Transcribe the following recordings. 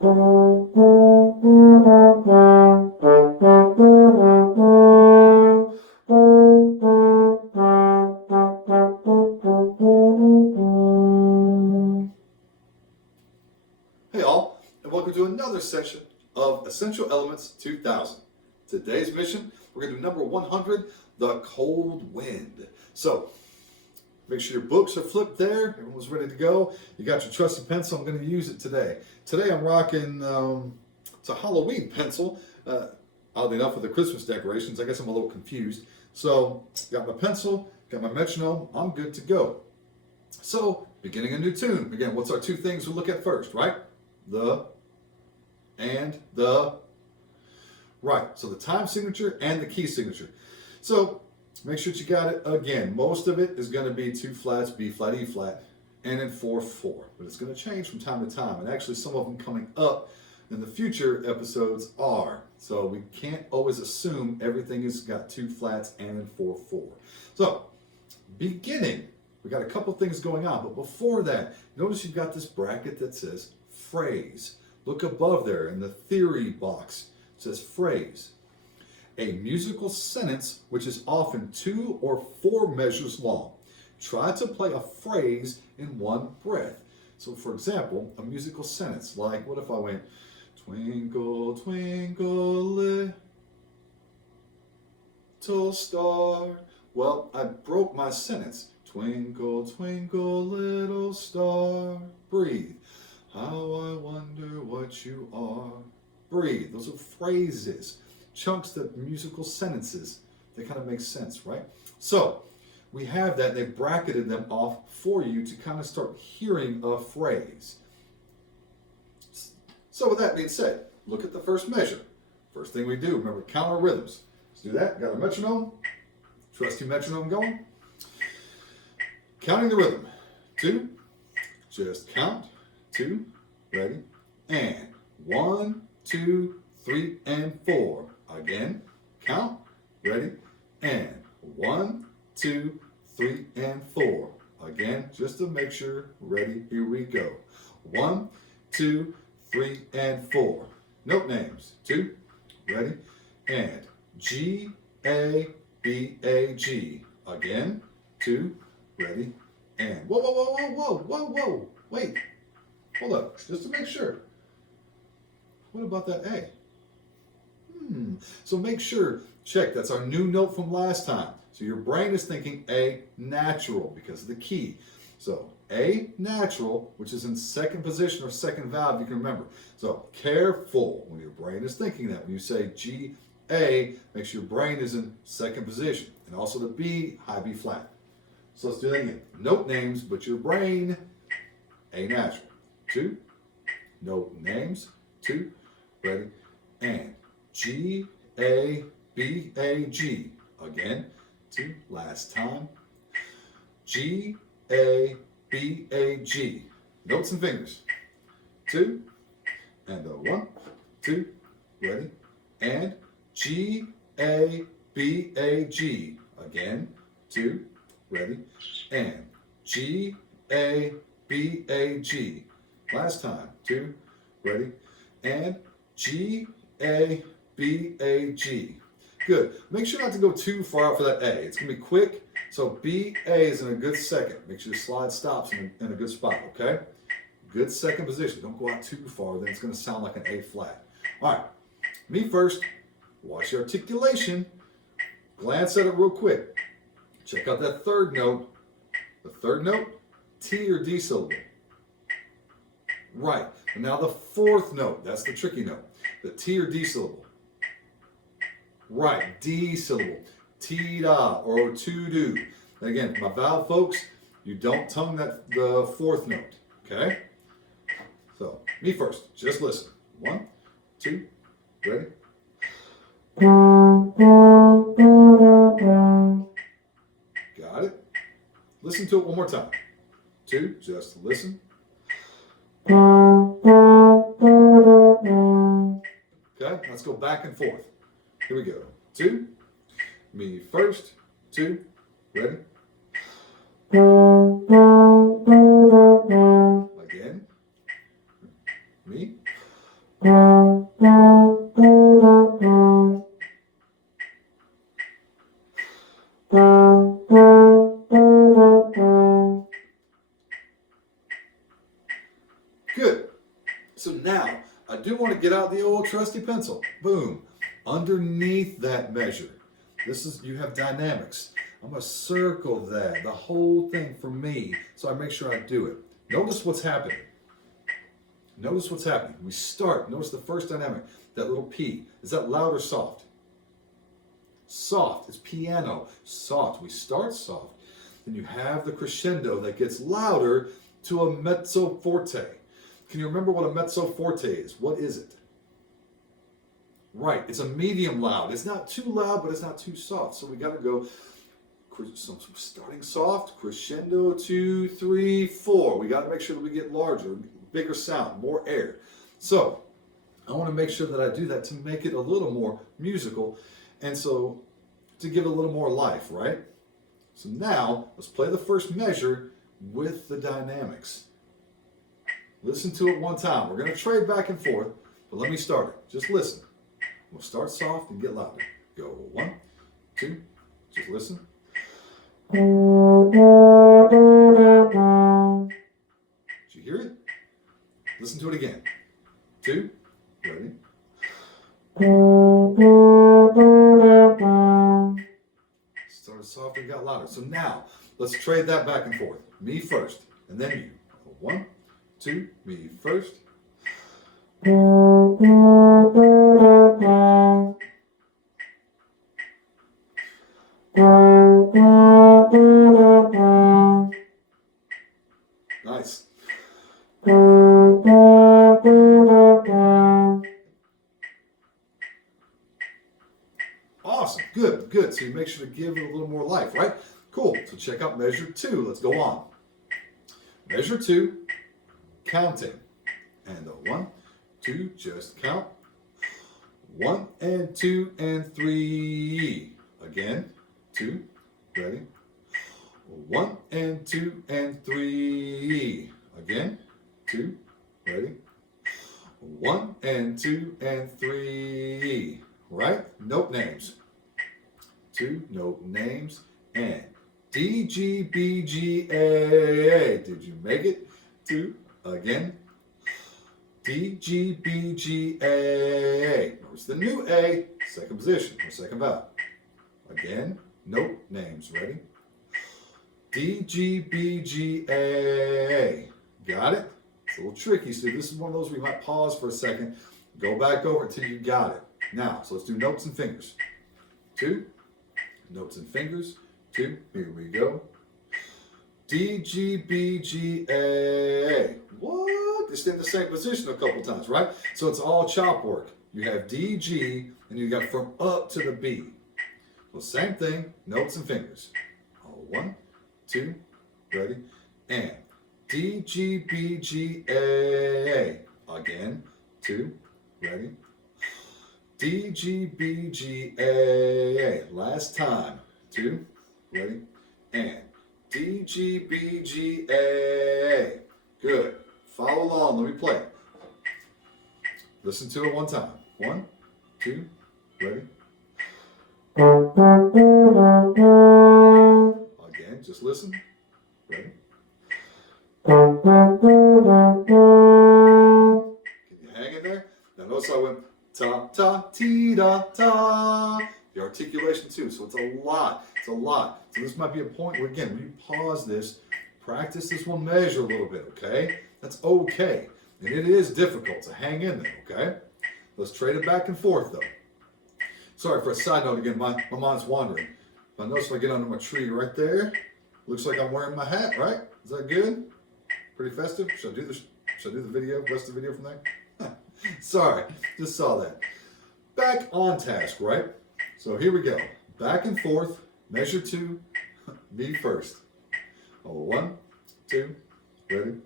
Hey all, and welcome to another session of Essential Elements 2000. Today's mission, we're going to do number 100, The Cold Wind. So, make sure your books are flipped there, everyone's ready to go. You got your trusty pencil, I'm going to use it today. Today I'm rocking, it's a Halloween pencil, oddly enough with the Christmas decorations. I guess I'm a little confused. So, got my pencil, got my metronome, I'm good to go. So, beginning a new tune. Again, what's our two things we look at first, right? The and the. Right, so the time signature and the key signature. So make sure that you got it. Again, most of it is going to be two flats, B flat, E flat, and then 4/4. But it's going to change from time to time. And actually some of them coming up in the future episodes are. So we can't always assume everything has got two flats and then 4/4. So beginning, we got a couple things going on. But before that, notice you've got this bracket that says phrase. Look above there in the theory box. It says phrase. A musical sentence which is often 2 or 4 measures long. Try to play a phrase in one breath. So for example, a musical sentence like, what if I went, twinkle, twinkle, little star. Well, I broke my sentence. Twinkle, twinkle, little star. Breathe. How I wonder what you are. Breathe. Those are phrases, chunks of musical sentences. They kind of make sense, right? So we have that. They've bracketed them off for you to kind of start hearing a phrase. So with that being said, look at the first measure. First thing we do, remember, count our rhythms. Let's do that. Got a metronome. Trusty metronome going. Counting the rhythm. 2. Just count. 2, ready, and 1, 2, 3, and 4. Again, count, ready, and 1, 2, 3, and 4. Again, just to make sure, ready, here we go. 1, 2, 3, and 4. Note names. 2, ready, and G, A, B, A, G. Again, 2, ready, and whoa, whoa, whoa, whoa, whoa, whoa, whoa, wait. Hold up, just to make sure. What about that A? So make sure, check, that's our new note from last time. So your brain is thinking A natural because of the key. So A natural, which is in second position or second valve, you can remember. So careful when your brain is thinking that. When you say G, A, make sure your brain is in second position. And also the B, high B flat. So let's do that again. Note names, but your brain, A natural. 2, note names, 2, ready, and G, A, B, A, G. Again, 2, last time. G, A, B, A, G. Notes and fingers. 2, and 1, 2, ready, and G, A, B, A, G. Again, 2, ready, and G, A, B, A, G. Last time, 2, ready, and G, A, B, A, G. Good. Make sure not to go too far out for that A. It's going to be quick, so B, A is in a good second. Make sure your slide stops in a good spot, okay? Good second position. Don't go out too far, then it's going to sound like an A flat. All right, me first. Watch your articulation. Glance at it real quick. Check out that third note. The third note, T or D syllable. Right. And now the fourth note. That's the tricky note. The T or D syllable. Right. D syllable. T-da or to-do. Again, my vowel folks, you don't tongue the fourth note. Okay? So, me first. Just listen. 1, 2, ready? Got it? Listen to it one more time. 2, just listen. Okay, let's go back and forth. Here we go. 2, me first. 2, ready? Again. Me. Good. So now, I do want to get out the old trusty pencil. Boom. Underneath that measure. This is, you have dynamics. I'm going to circle that, the whole thing for me, so I make sure I do it. Notice what's happening. Notice what's happening. We start. Notice the first dynamic, that little P. Is that loud or soft? Soft. It's piano. Soft. We start soft. Then you have the crescendo that gets louder to a mezzo forte. Can you remember what a mezzo forte is? What is it? Right, it's a medium loud. It's not too loud, but it's not too soft. So we got to go starting soft, crescendo, 2, 3, 4. We got to make sure that we get larger, bigger sound, more air. So I want to make sure that I do that to make it a little more musical, and so to give it a little more life, right? So now let's play the first measure with the dynamics. Listen to it one time. We're going to trade back and forth, but let me start it. Just listen. We'll start soft and get louder. Go 1, 2, just listen. Did you hear it? Listen to it again. 2, ready? Started soft and got louder. So now, let's trade that back and forth. Me first, and then you. 1, 2, me first. Nice. Awesome. Good, good. So you make sure to give it a little more life, right? Cool. So check out measure 2. Let's go on. Measure 2, counting. And 1, 2, just count. 1 and 2 and 3. Again, 2, ready? 1 and 2 and 3. Again, 2, ready? 1 and 2 and 3. Right? Note names. 2, note names. And D, G, B, G, A. Did you make it? 2, again. D, G, B, G, A. Notice the new A, second position, or second vowel. Again, note names. Ready? D, G, B, G, A. Got it? It's a little tricky, so this is one of those where you might pause for a second, go back over until you got it. Now, so let's do notes and fingers. 2, notes and fingers. 2, here we go. D, G, B, G, A. What? It's in the same position a couple times, right? So it's all chop work. You have D, G, and you got from up to the B. Well, same thing, notes and fingers. 1, 2, ready? And D, G, B, G, A. Again, 2, ready? D, G, B, G, A. Last time, 2, ready? And D, G, B, G, A. Good. Follow along. Let me play. Listen to it one time. 1, 2, ready? Again, just listen. Ready? Can you hang in there? Now notice I went ta, ta, ti, da, ta. The articulation too, so it's a lot. It's a lot. So this might be a point where, again, when you pause this, practice this one measure a little bit, okay? That's okay. And it is difficult to hang in there, okay? Let's trade it back and forth, though. Sorry for a side note again, my mind's wandering. But notice if I get under my tree right there, looks like I'm wearing my hat, right? Is that good? Pretty festive? Should I do the video, rest of the video from there? Sorry, just saw that. Back on task, right? So here we go. Back and forth, measure 2, me first. 1, 2, ready?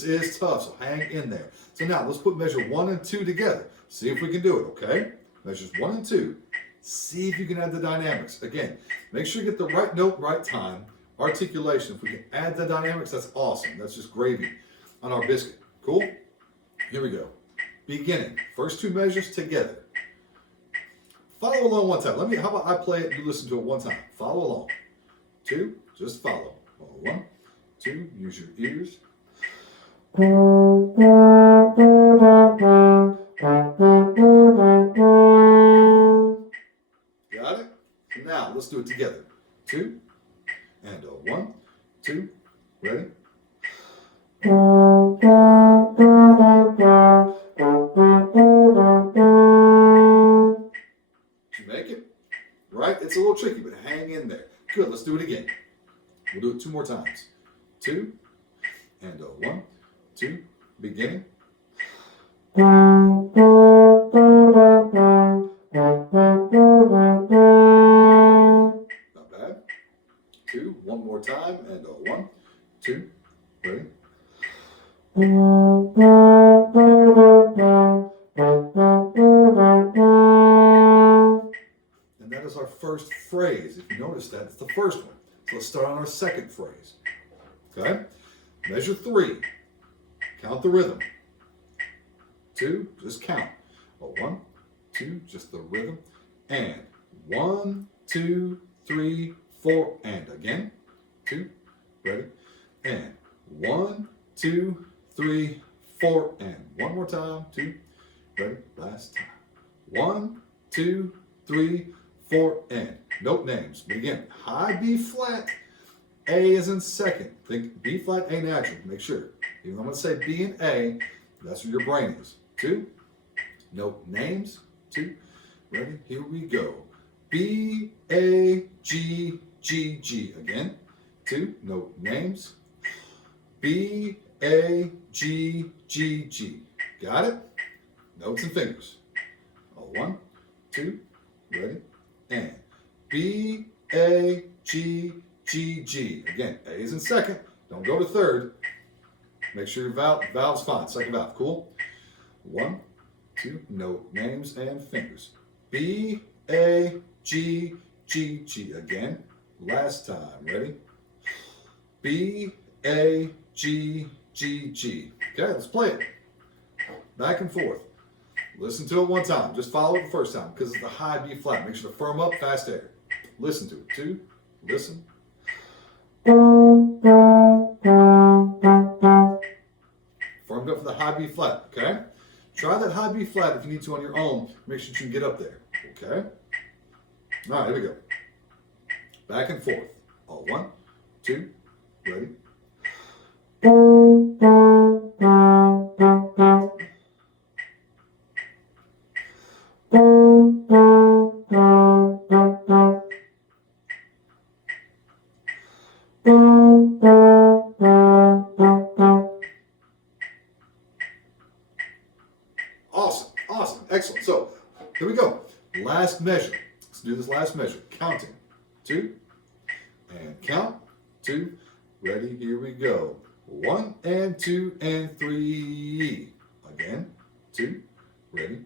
This is tough, so hang in there. So now let's put measure 1 and 2 together. See if we can do it, okay? Measures 1 and 2. See if you can add the dynamics. Again, make sure you get the right note, right time, articulation. If we can add the dynamics, that's awesome. That's just gravy on our biscuit. Cool? Here we go. Beginning. First 2 measures together. Follow along one time. How about I play it and you listen to it one time. Follow along. 2, just follow. 1, 2, use your ears. Got it? Now, let's do it together. 2, and 1, 2, ready? Did you make it? Right? It's a little tricky, but hang in there. Good, let's do it again. We'll do it 2 more times. 2, and 1, 2, beginning. Not bad. 2, one more time, and 1, 2, ready? And that is our first phrase. If you notice that, it's the first one. So let's start on our second phrase. Okay? Measure 3. Count the rhythm. 2, just count. 1, 2, just the rhythm. And 1, 2, 3, 4, and again. 2, ready? And 1, 2, 3, 4, and one more time. 2, ready? Last time. 1, 2, 3, 4, and note names. But again, high B flat, A is in second. Think B flat, A natural. Make sure. Even though I'm going to say B and A, that's where your brain is. 2, note names. 2, ready? Here we go. B, A, G, G, G. Again. 2, note names. B, A, G, G, G. Got it? Notes and fingers. 1, 2, ready? And B, A, G, G, G. Again, A is in second. Don't go to third. Make sure your valve's fine. Second valve. Cool? 1, 2, note names and fingers. B, A, G, G, G. Again, last time. Ready? B, A, G, G, G. Okay, let's play it. Back and forth. Listen to it one time. Just follow it the first time because it's the high B flat. Make sure to firm up, fast air. Listen to it. 2, listen. Firmed up for the high B flat, okay? Try that high B flat if you need to on your own. Make sure you can get up there, okay? All right, here we go. Back and forth. 1, 2, ready? Awesome, awesome, excellent. So here we go. Last measure. Let's do this last measure. Counting. 2, and count. 2, ready, here we go. 1 and 2 and 3. Again. 2, ready.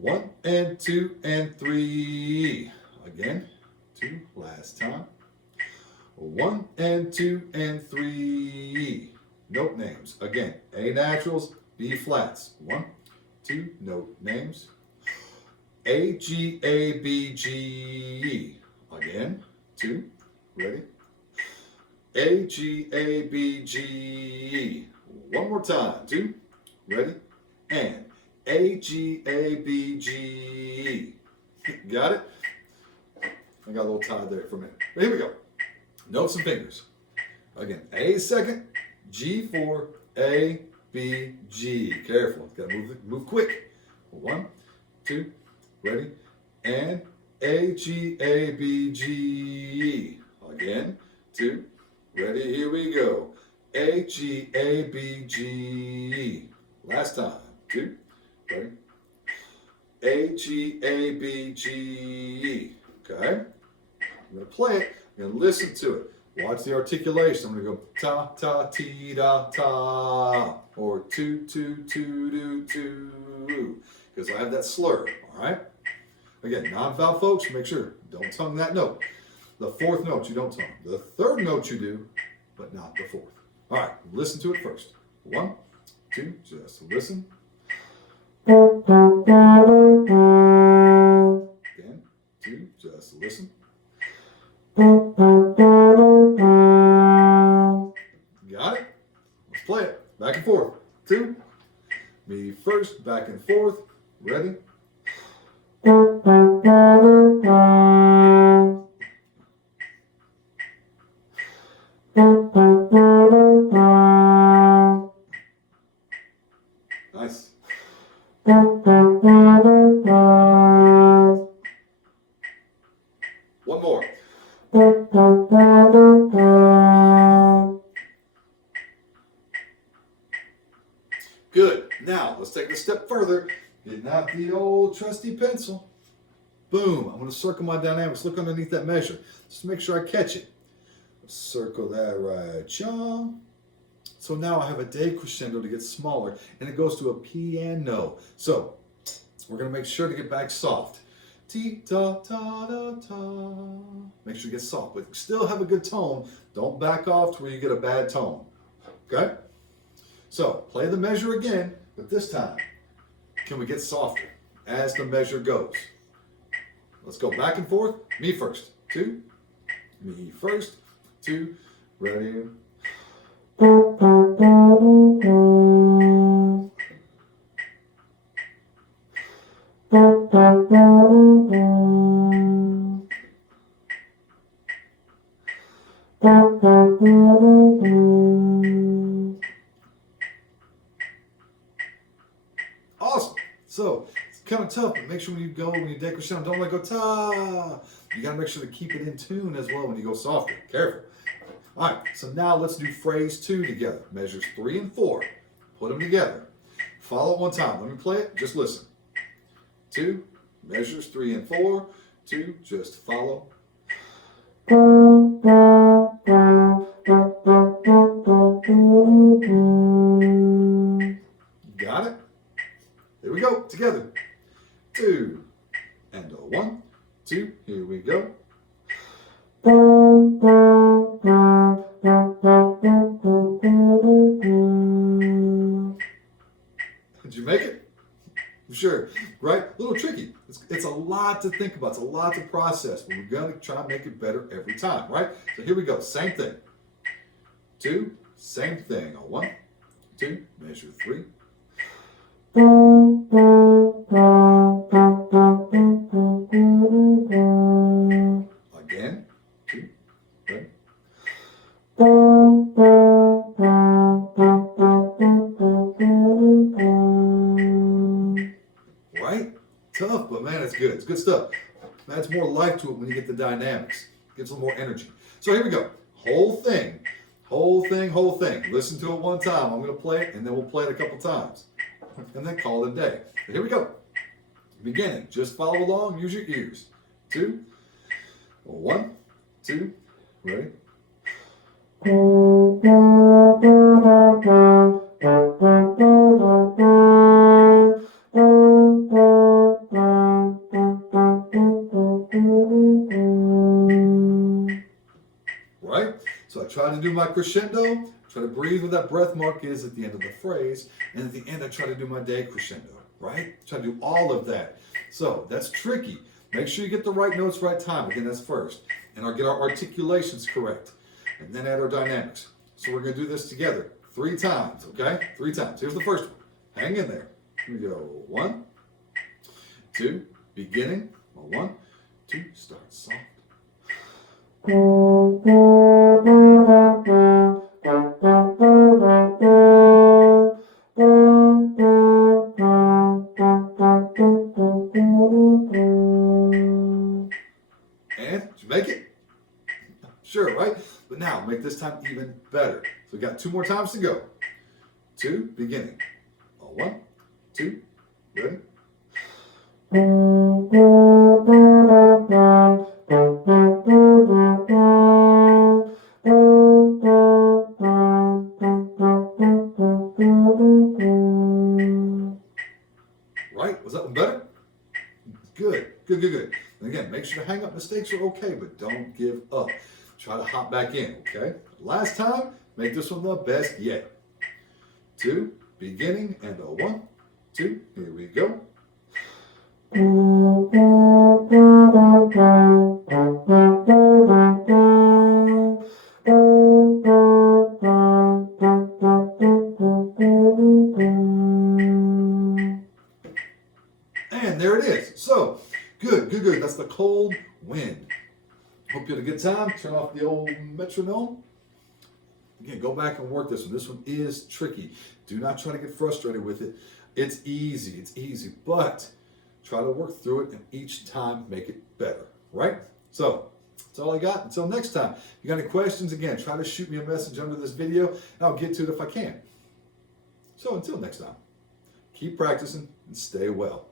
1 and 2 and 3. Again. 2, last time. 1 and 2 and 3. Note names. Again, A naturals, B flats. 1, 2, note names. A, G, A, B, G, E. Again, 2, ready. A, G, A, B, G, E. One more time. 2, ready. And A, G, A, B, G, E. Got it? I got a little tied there for a minute. But here we go. Notes and fingers. Again, A second, G 4, A, B, G. Careful. Got to move quick. 1, 2, ready. And A, G, A, B, G. Again, 2, ready. Here we go. A, G, A, B, G. Last time. 2, ready. A, G, A, B, G. Okay? I'm going to play it. You're going to listen to it. Watch the articulation. I'm going to go ta, ta, ti, da, ta, or tu, tu, tu, do, tu, because I have that slur, all right? Again, non-vowel folks, make sure, don't tongue that note. The fourth note you don't tongue. The third note you do, but not the fourth. All right, listen to it first. 1, 2, just listen. Again, 2, just listen. Got it? Let's play it. Back and forth. 2, me first, back and forth. Ready? Nice. One more. Good. Now, let's take it a step further. Getting out the old trusty pencil. Boom. I'm going to circle my dynamics. Look underneath that measure. Just make sure I catch it. Circle that right, John. So now I have a decrescendo to get smaller, and it goes to a piano. So we're going to make sure to get back soft. Ti, ta, ta, da, ta. Make sure you get soft, but still have a good tone. Don't back off to where you get a bad tone. Okay? So play the measure again, but this time, can we get softer as the measure goes? Let's go back and forth. Me first. 2. Me first. 2. Ready? Awesome. So it's kind of tough, but make sure when you decrescendo, don't let go ta. You got to make sure to keep it in tune as well when you go softer. Careful. All right, so now let's do phrase 2 together. Measures 3 and 4. Put them together. Follow it one time. Let me play it. Just listen. 2, measures 3 and 4. 2, just follow. Got it? Here we go. Together. 2 and a 1, 2. Here we go. Did you make it? Sure, right? A little tricky. It's a lot to think about. It's a lot to process, but we're going to try to make it better every time, right? So here we go. Same thing. 2, same thing. 1, 2, measure 3. Again. 2, ready? Right? Tough, but man, it's good. It's good stuff. Adds more life to it when you get the dynamics. Gets a little more energy. So here we go. Whole thing. Whole thing, whole thing. Listen to it one time. I'm going to play it, and then we'll play it a couple times. And then call it a day. So here we go. Beginning. Just follow along. Use your ears. 2. 1, 2. Ready? Right? So I try to do my crescendo, try to breathe where that breath mark is at the end of the phrase, and at the end I try to do my decrescendo, right? Try to do all of that. So that's tricky. Make sure you get the right notes, right time. Again, that's first. And I'll get our articulations correct. And then add our dynamics. So we're going to do this together 3 times, okay? 3 times. Here's the first one. Hang in there. Here we go. 1, 2, beginning. 1, 2, start soft. And did you make it? Sure, right? But now make this time even better. So we got 2 more times to go. 2, beginning. 1, 2, ready? Right? right? Was that one better? Good, good, good, good. And again, make sure to hang up. Mistakes are okay, but don't give up. Try to hop back in, okay? Last time, make this one the best yet. 2, beginning, and a 1, 2, here we go. And there it is. So, good, good, good. That's the cold wind. Hope you had a good time. Turn off the old metronome. Again, go back and work this one. This one is tricky. Do not try to get frustrated with it. It's easy, but try to work through it and each time make it better, right? So, that's all I got. Until next time, if you got any questions, again, try to shoot me a message under this video and I'll get to it if I can. So, until next time, keep practicing and stay well.